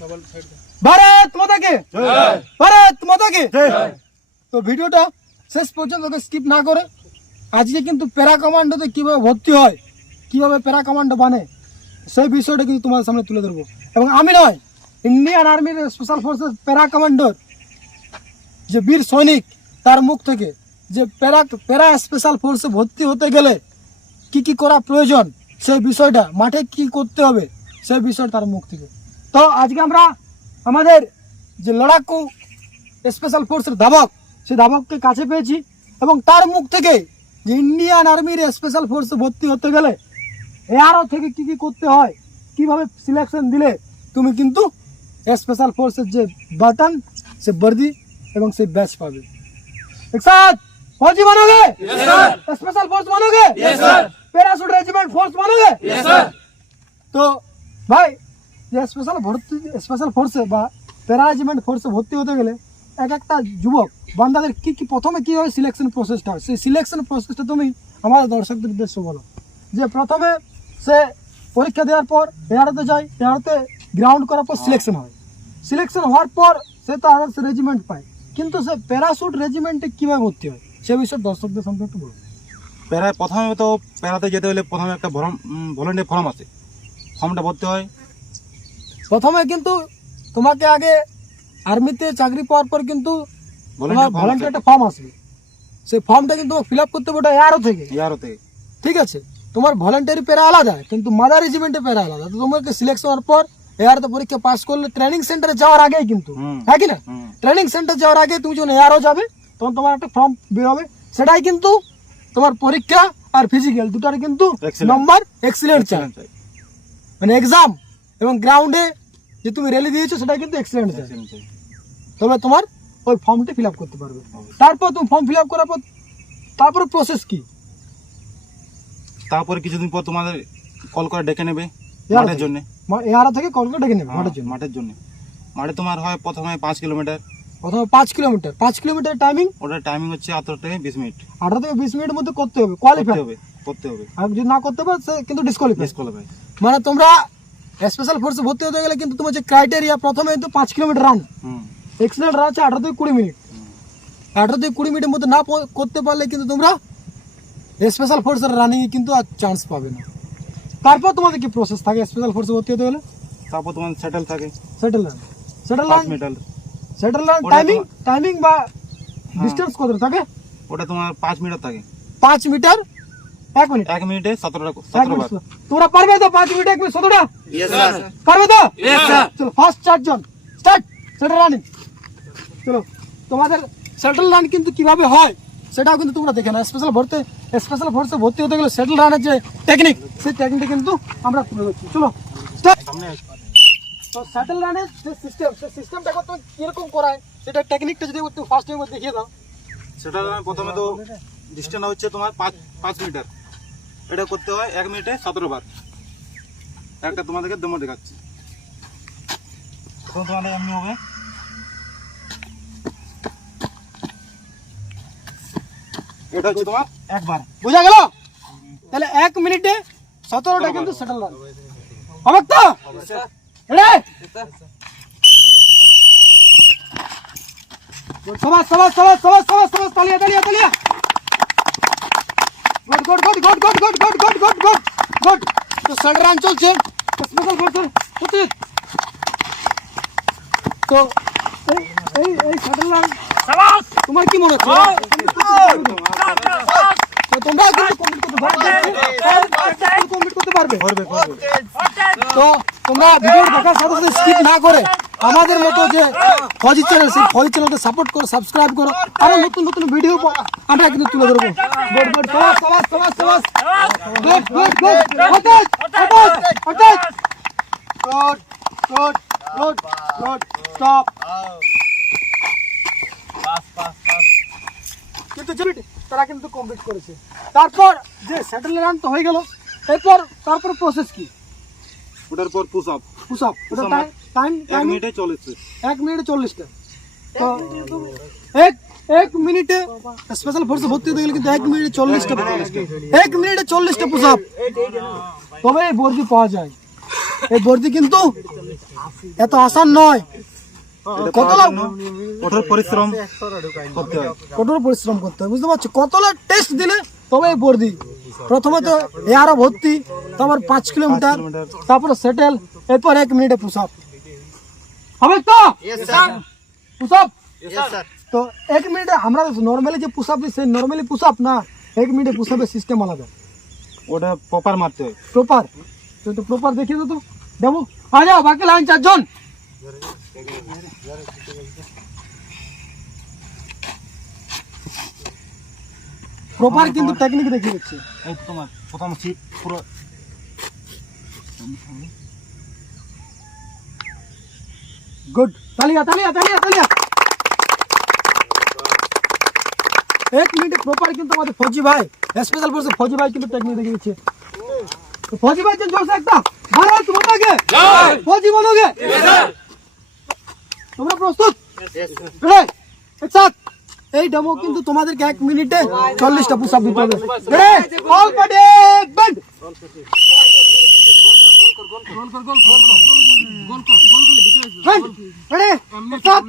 भारत माता के भारत माता के तो ভিডিওটা শেষ পর্যন্ত স্কিপ না করে আজকে কিন্তু প্যারা কমান্ডোতে কিভাবে ভর্তি হয় কিভাবে প্যারা কমান্ডো বানে সেই বিষয়টা কিন্তু তোমাদের সামনে তুলে ধরবো এবং আমি নয় ইন্ডিয়ান আর্মির স্পেশাল ফোর্সেস প্যারা কমান্ডোর যে বীর সৈনিক তার মুখ থেকে যে প্যারা স্পেশাল ফোর্সে ভর্তি হতে গেলে কি করা প্রয়োজন সেই বিষয়টা মাঠে কি করতে হবে সেই বিষয়টা তার মুখ থেকে তো আজকে আমরা আমাদের যে লড়াকু স্পেশাল ফোর্সের ধাবক সেই ধাবককে কাছে পেয়েছি এবং তার মুখ থেকে যে ইন্ডিয়ান আর্মির স্পেশাল ফোর্সে ভর্তি হতে গেলে এআরও থেকে কি করতে হয় কিভাবে সিলেকশন দিলে তুমি কিন্তু স্পেশাল ফোর্সের যে বাটন সে বর্দি এবং সেই ব্যাচ পাবে एक साथ फौजी बनोगे यस सर स्पेशल फोर्स बनोगे yes sir parachute regiment force बनोगे यस सर तो भाई ये स्पेशल फोर्स বা প্যারা রেজিমেন্ট ফোর্সে ভর্তি হতে গেলে এক একটা যুবক বান্দাদের কি প্রথমে কি হয় সিলেকশন প্রসেসটা হয় সেই সিলেকশন প্রসেসটা তুমি আমাদের দর্শকদের উদ্দেশ্যে বলো যে প্রথমে সে পরীক্ষা দেওয়ার পর এআরওতে যায় এআরওতে গ্রাউন্ড করার পর সিলেকশন হয় সিলেকশন হওয়ার পর সে তো আদার্স রেজিমেন্ট পায় কিন্তু সে প্যারাশুট রেজিমেন্টে কিভাবে ভর্তি হয় সে বিষয়ে দর্শকদের সঙ্গে একটু বলুন প্যারায় প্রথমে তো প্যারাতে যেতে হলে প্রথমে একটা ভলেন্টিয়ার ফর্ম আছে ফর্মটা ভরতে হয় প্রথমে কিন্তু তোমাকে আগে আর্মিতে চাকরি পাওয়ার পর কিন্তু ভলেন্টিয়ার একটা ফর্ম আসবে সেই ফর্মটা কিন্তু ফিল আপ করতে হবে ওটা এআরও থেকে ঠিক আছে তোমার ভলেন্টারি প্যারা আলাদা কিন্তু মাদার রেজিমেন্টে প্যারা আলাদা তো তোমাকে সিলেকশন হওয়ার পর এআরও পরীক্ষা পাস করলে ট্রেনিং সেন্টারে যাওয়ার আগেই কিন্তু হ্যাঁ কি না ট্রেনিং সেন্টার যাওয়ার আগে তুমি যখন এআরও যাবে তখন তোমার একটা ফর্ম বের হবে সেটাই কিন্তু তোমার পরীক্ষা আর ফিজিক্যাল দুটার কিন্তু নম্বর এক্সিলেন্ট চাই মানে এক্সাম এবং গ্রাউন্ডে যে তুমি র্যালি দিয়েছো সেটা কিন্তু এক্সিলেন্ট চাই তবে তোমার ওই ফর্মটা ফিল আপ করতে পারবে তারপর তুমি ফর্ম ফিল আপ করার পর তারপর প্রসেস কি তারপরে কিছুদিন পর তোমাদের কল করে ডেকে নেবে মাঠের জন্য এআরও থেকে কল করে ডেকে নেবে মাঠের জন্য মাঠে তোমার হয় প্রথমে 5 কিলোমিটার প্রথমে 5 কিলোমিটার টাইমিং ওটার টাইমিং হচ্ছে 18 থেকে 20 মিনিট 18 থেকে 20 মিনিটের মধ্যে করতে হবে কোয়ালিফাই করতে হবে আর যদি না করতে পারো সে কিন্তু ডিসকোয়ালিফাই মানে তোমরা স্পেশাল ফোর্সে ভর্তি হতে গেলে কিন্তু তোমার যে ক্রাইটেরিয়া প্রথমে তো 5 কিলোমিটার রান এক্সিলেন্ট রান আছে 18 থেকে 20 মিনিট 18 থেকে 20 মিনিটের মধ্যে না করতে পারলে কিন্তু তোমরা স্পেশাল ফোর্সের রানিং এ কিন্তু আর চান্স পাবে না তারপর তোমাদের কি প্রসেস থাকে স্পেশাল ফোর্সে ভর্তি হতে গেলে তারপর তোমার সেটেল থাকে সেটেল রান টাইমিং বা ডিসটেন্স কত থাকে ওটা তোমার 5 মিটার থাকে 5 মিটার 1 মিনিট 1 মিনিটে 17 বার তোমরা পারবে তো 5 মিনিটে 1 মিনিট 17টা यस স্যার পারবে তো यस স্যার চলো ফার্স্ট চারজন স্টার্ট সেটেল রানিং চলো তোমাদের সেটেল রান কিন্তু কিভাবে হয় সেটাও কিন্তু তোমরা দেখে না স্পেশাল ফোর্সে ভর্তি হতে গেলে সেটেল রানের যে টেকনিক সেই টেকনিকটা কিন্তু আমরা তুলে ধরছি চলো স্টার্ট তো সেটেল রানের যে সিস্টেমটা কত কিরকম করায় সেটা টেকনিকটা যদি একটু ফার্স্ট টাইম দেখিয়ে দাও সেটা প্রথমে তো ডিসটেন্স হচ্ছে তোমার 5 মিটার এটা করতে হয় 1 মিনিটে 17 বার একটা তোমাদেরকে ডেমো দেখাচ্ছি তখন তোমাদের এমনি হবে এটা হচ্ছে তোমার একবার বুঝা গেল তাহলে 1 মিনিটে 17টা কিন্তু সেটেল রান হবে তো রেডি সবাস তালিয়া গুড তো সেটেল রান চলছে স্পেশাল ফোর্সের প্রতি তো এই সেটেল রান সবাস তোমার কি মনে হচ্ছে তোমরা কমপ্লিট করতে পারবে তো তোমরা ভিডিও দেখার সাথে সাথে স্কিপ না করে আমাদের মতো যে ফৌজি চ্যানেল সেই ফৌজি চ্যানেলকে সাপোর্ট করো সাবস্ক্রাইব করো আরো নতুন ভিডিও আমরা কিন্তু তুলে ধরবো গুড সবাস গুড স্টপ কিন্তু তারা কিন্তু কমপ্লিট করেছে তারপর যে সেটেল রান তো হয়ে গেল তারপর প্রসেস কি ওটার পর পুশ আপ ওটা টাইম 1 মিনিটে 40 1 মিনিটে 40টা তো 1 মিনিটে স্পেশাল ফোর্সে ভর্তি হতে গেলে কিন্তু 1 মিনিটে 40টা পুশ আপ তবে বর্জি পাওয়া যায় এই বর্দি কিন্তু এত আসান নয়, কতটা কঠোর পরিশ্রম করতে হয়। কঠোর পরিশ্রম করতে হয়, বুঝতে পারছো? কতটা টেস্ট দিলে তবে এই বর্দি। প্রথমে তো এয়ারও ভর্তি, তারপর 5 কিলোমিটার, তারপরে সেটেল, এরপর 1 মিনিটে পুশ আপ হবে তো পুশ আপ। তো 1 মিনিটে আমরা নর্মালি যে পুশ আপ দিই সেই নর্মালি পুশ আপ না, 1 মিনিটে পুশ আপের সিস্টেম আলাদা, ওটা প্রপার মারতে হয়। প্রপার। তো প্রপার দেখিয়ে দাও তো, দেবো। আ যাও, বাকি লাইন 4 জন। প্রপার কিন্তু টেকনিক দেখিয়ে দিচ্ছে। এই তো তোমার প্রথম সিট পুরো গুড, তালিয়া তালিয়া তালিয়া তালিয়া। 1 মিনিটে প্রপার কিন্তু আমাদের ফৌজি ভাই, স্পেশাল ফোর্সের ফৌজি ভাই কিন্তু টেকনিক দেখিয়ে দিচ্ছে। তো ফৌজি ভাই जोर से একটা भारत माता के जय, फौजी बनोगे তোমরা প্রস্তুত? রেডি, একসাথ। এই ডেমো কিন্তু তোমাদেরকে 1 মিনিটে 40টা পুশ আপ দিতে হবে। Ready, all party bend. Ready, একসাথ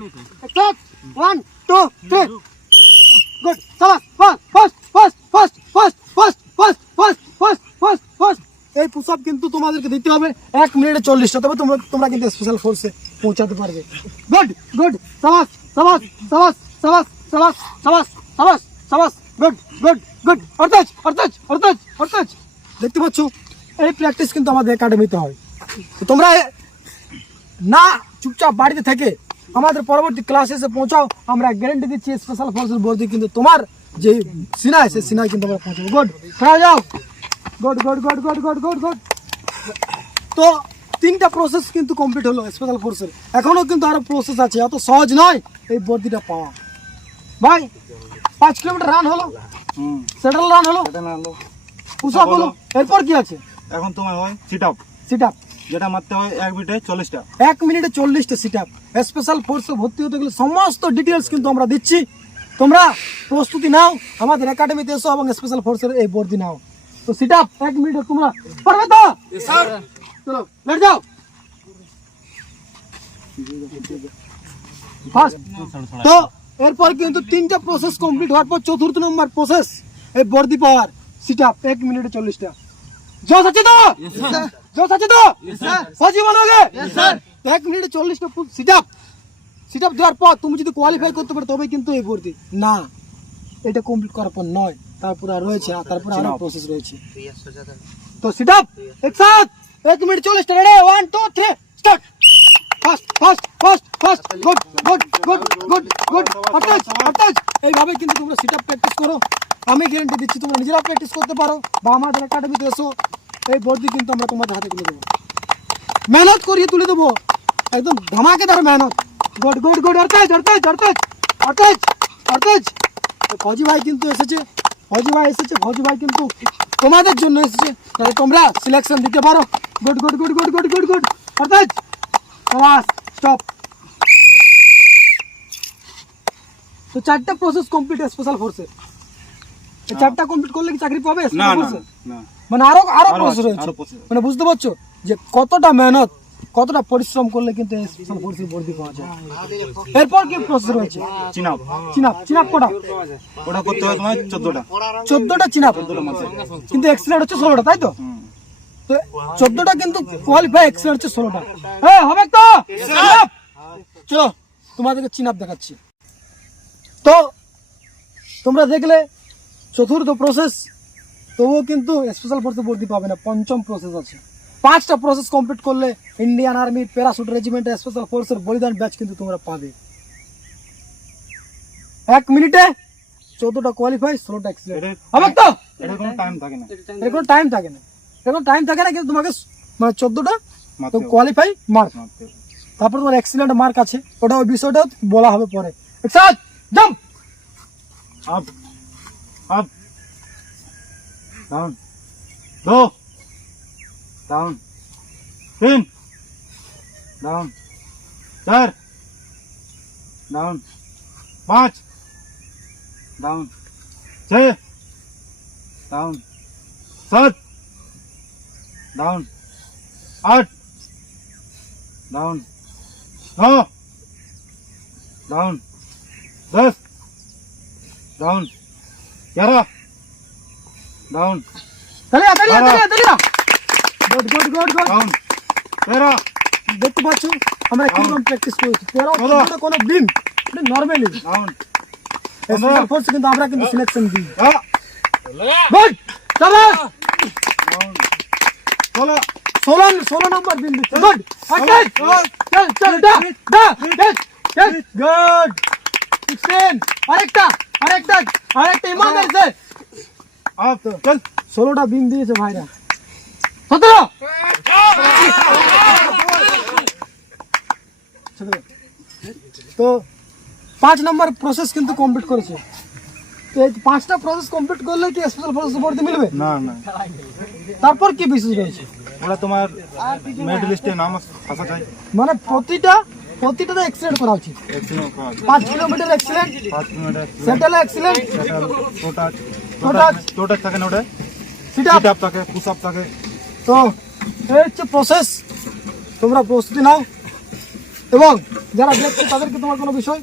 একসাথ, 1 2 3 গুড। সাবাস, fast fast fast fast fast fast fast fast fast fast. এই পুশ আপ কিন্তু তোমাদেরকে দিতে হবে 1 মিনিটে 40টা, তবে তোমরা কিন্তু স্পেশাল ফোর্সে পৌঁছাতে পারবে। গুড গুড, সাবাস সাবাস সাবাস সাবাস সাবাস সাবাস সাবাস সাবাস, গুড গুড গুড। অর্থাৎ অর্থাৎ অর্থাৎ অর্থাৎ দেখতে পাচ্ছ এই প্র্যাকটিস কিন্তু আমাদের একাডেমিতে হয়। তো তোমরা না চুপচাপ বাড়িতে থেকে আমাদের পরবর্তী ক্লাসে এসে পৌঁছাও, আমরা গ্যারান্টি দিচ্ছি স্পেশাল ফোর্সের বর্দি কিন্তু তোমার যে সিনায় সে সিনায় কিন্তু আমরা পৌঁছাবো। গুড, খেলা যাও। Good good good good good good good. তো 3টা প্রসেস কিন্তু কমপ্লিট হলো স্পেশাল ফোর্সের, এখনো কিন্তু আরো প্রসেস আছে, এত সহজ নয় এই বর্দিটা পাওয়া। ভাই 5 কিলোমিটার রান হলো, সেটেল রান হলো, এটা না হলো পুশ আপ হলো, এরপর কি আছে? এখন তোমার হয় সিট আপ, সিট আপ। যেটা মারতে হয় 1 মিনিটে 40টা। 1 মিনিটে 40টা সিট আপ। স্পেশাল ফোর্সে ভর্তি হতে গেলে সমস্ত ডিটেলস কিন্তু আমরা দিচ্ছি, তোমরা প্রস্তুতি নাও, আমাদের একাডেমিতে এসো এবং স্পেশাল ফোর্সের এই বর্দি নাও। তো সিট আপ 1 মিনিটে তোমরা পারবে তো? স্যার চলো লেট যাও। ফার্স্ট। তো এরপর কিন্তু 3টা প্রসেস কমপ্লিট হওয়ার পর 4র্থ নম্বর প্রসেস এই বর্দি পাওয়ার, সিট আপ 1 মিনিটে 40টা। জোশ আছে তো? জোশ আছে তো? ফৌজি बनोगे? 1 মিনিটে 40টা সিট আপ। সিট আপ দেওয়ার পর তুমি যদি কোয়ালিফাই করতে পারো তবে কিন্তু এই ভর্তি না, এটা কমপ্লিট করার পর নয়, তারপরে আর রয়েছে, আর তারপরে আরো প্রসেস রয়েছে। তো সিট আপ একসাথ 1 মিনিট 40টা। Ready, 1 2 3 start. Fast fast fast fast, good good good good good. অর্থাৎ অর্থাৎ এইভাবে কিন্তু তোমরা সিট আপ প্র্যাকটিস করো, আমি গ্যারান্টি দিচ্ছি তোমরা নিজেরা প্র্যাকটিস করতে পারো বা আমাদের একাডেমিতে এসো, এই বর্দি কিন্তু আমরা তোমাদের হাতে তুলে দেবো, মেহনত করিয়ে তুলে দেবো, একদম ধামাকেদার মেহনত। Good good good. অর্থাৎ অর্থাৎ অর্থাৎ অর্থাৎ অর্থাৎ ফৌজি ভাই কিন্তু এসেছে, ফৌজি ভাই এসেছে, ফৌজি ভাই কিন্তু তোমাদের জন্য এসেছে, তাহলে তোমরা সিলেকশন দিতে পারো। Good good good good good good good. অর্থাৎ আওয়াজ স্টপ। তো 4টা প্রসেস কমপ্লিট স্পেশাল ফোর্সে। এই 4টা কমপ্লিট করলে কি চাকরি পাবে না স্পেশাল না ফোর্সে? না, মানে আরো আরো আরো প্রসেস আছে, রয়েছে, আরো process। মানে বুঝতে পারছো যে কতটা মেহনত, কতটা পরিশ্রম করলে কিন্তু এই স্পেশাল ফোর্সের বর্দি পাওয়া যায়। এরপর কি প্রসেস রয়েছে? Chinup, chinup. চিনাপ কটা? ওটা করতে হয় তোমার 14টা। 14টা চিনাপ, কিন্তু এক্সিলেন্ট হচ্ছে 16টা, তাই তো? তো 14টা কিন্তু কোয়ালিফাই, এক্সিলেন্ট হচ্ছে 16টা। হ্যাঁ হবে তো? চিনাপ। চলো তোমাদেরকে চিনাপ দেখাচ্ছি। তো তোমরা দেখলে 4র্থ প্রসেস, তবুও কিন্তু স্পেশাল ফোর্সে ভর্তি পাবে না, 5ম প্রসেস আছে। 5টা প্রসেস কমপ্লিট করলে ইন্ডিয়ান আর্মি প্যারাশুট রেজিমেন্টের স্পেশাল ফোর্সের বলিদান ব্যাচ কিন্তু তোমরা পাবে। 1 মিনিটে 14টা কোয়ালিফাই, 16টা এক্সিলেন্ট হবে তো? এটা কোনো টাইম থাকে না, এর কোনো টাইম থাকে না, এর কোনো টাইম থাকে না, কিন্তু তোমাকে মানে 14টা মারতে তো হবে, কোয়ালিফাই মার্ক, মারতে হবে। তারপর তোমার এক্সিলেন্ট মার্ক আছে, ওটা ওই বিষয়টা বলা হবে পরে। একসাথ jump. Up up down, 2 down, 3 down, 4 down, 5 down, 6 down, 7 down, 8 down 9 down 10 down 11 down चलिए good good good good down 13 দেখতে পাচ্ছ আমরা কিরকম প্র্যাকটিস করেছি 13 ছোট কোনো বিম এটা নরমালি डाउन স্পেশাল ফোর্স কিন্তু আমরা কিন্তু সিলেকশন দিই 16 গুড চলো डाउन 16 16 নম্বর বিম দিচ্ছে গুড চল চল দা গুড 16 আরেকটা ইমানদার সে आप चल 16টা বিম দিয়েছে ভাইরা 17 তো 5 নম্বর প্রসেস কিন্তু কমপ্লিট করেছে তো এই 5টা প্রসেস কমপ্লিট করলে কি স্পেশাল ফোর্স ভর্তি মিলবে না না তারপর কি বিশেষ রয়েছে ওরা তোমার মেডেল লিস্টে নাম আসা চাই মানে প্রতিটাতে এক্সিলেন্ট করা উচিত এক্সিলেন্ট করা 5 kilometre excellent 5 minute settle excellent settle total total total থাকে না ওটা সেটা সিট আপ থাকে পুশ আপ থাকে তো এই হচ্ছে প্রসেস তোমরা প্রস্তুতি নাও এবং যারা দেখছে তাদেরকে তোমার কোনো বিষয়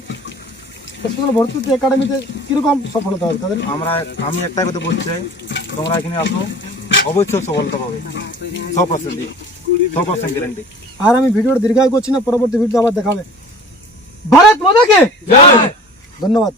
স্পেশাল ভর্তি একাডেমিতে কিরকম সফলতা হবে তাদের আমি একটাই কথা বলতে চাই তোমরা এখানে আসো অবশ্যই সফলতা পাবে 100% গ্যারান্টি আর আমি ভিডিওটা দীর্ঘায়ু করছি না পরবর্তী ভিডিও আবার দেখাবে ভারত মাতা কি জয় ধন্যবাদ